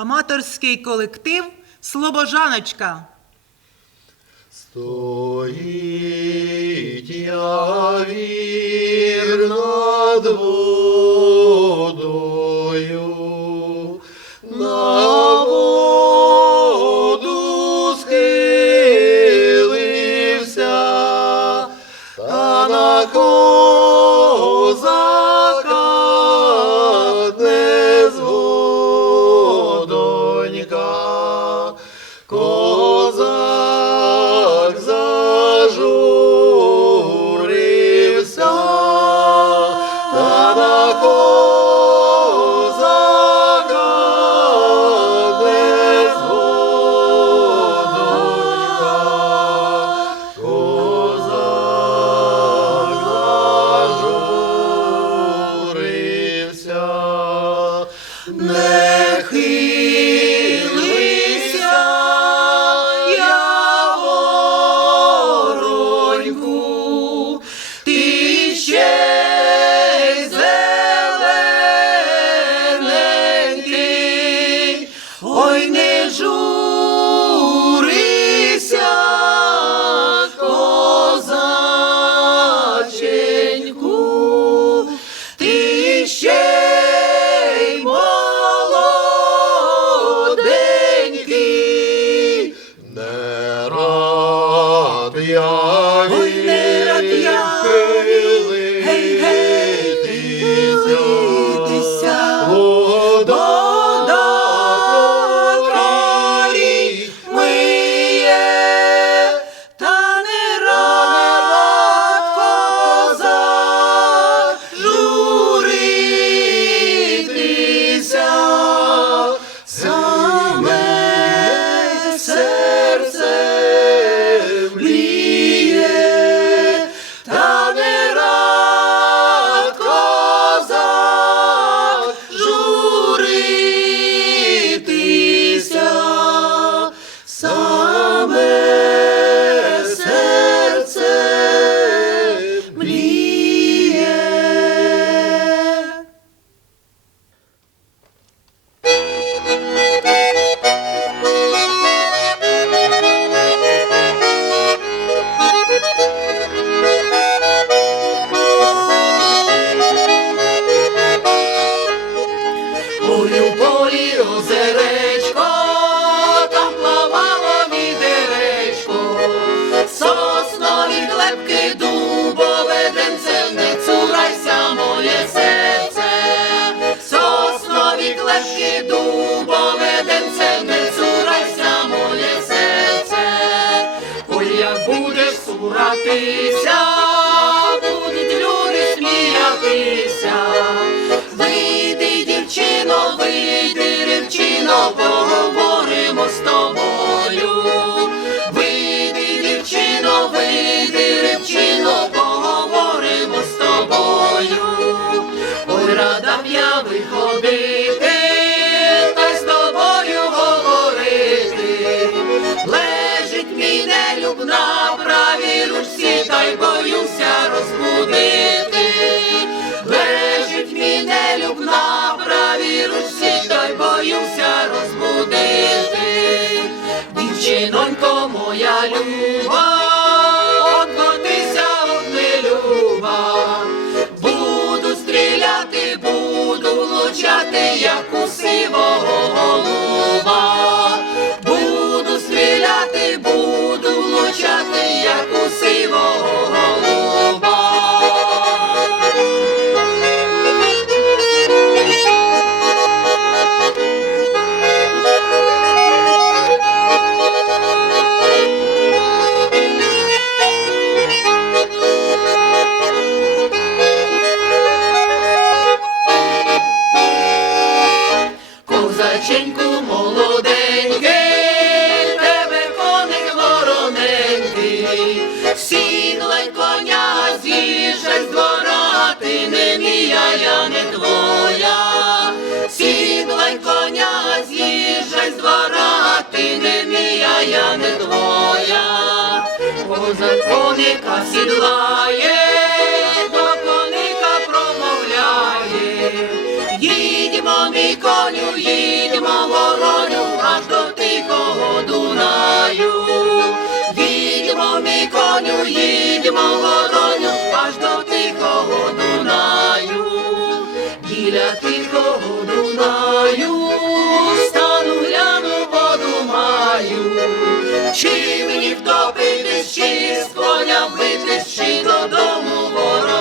Аматорський колектив Слобожаночка. Стоїть я вірно двох. Ne Yeah. почати, як у сивого голу. Козаченьку молоденький, тебе коник вороненький, сідлай коня з'їжджай з двора, ти не мія, я не твоя, сідлай коня з'їжджай з двора, ти не мія, я не твоя, козак коника сідлає. Тобою, стану гляну, подумаю, чи мені втопитись, чи з коня вбитись, чи додому ворога.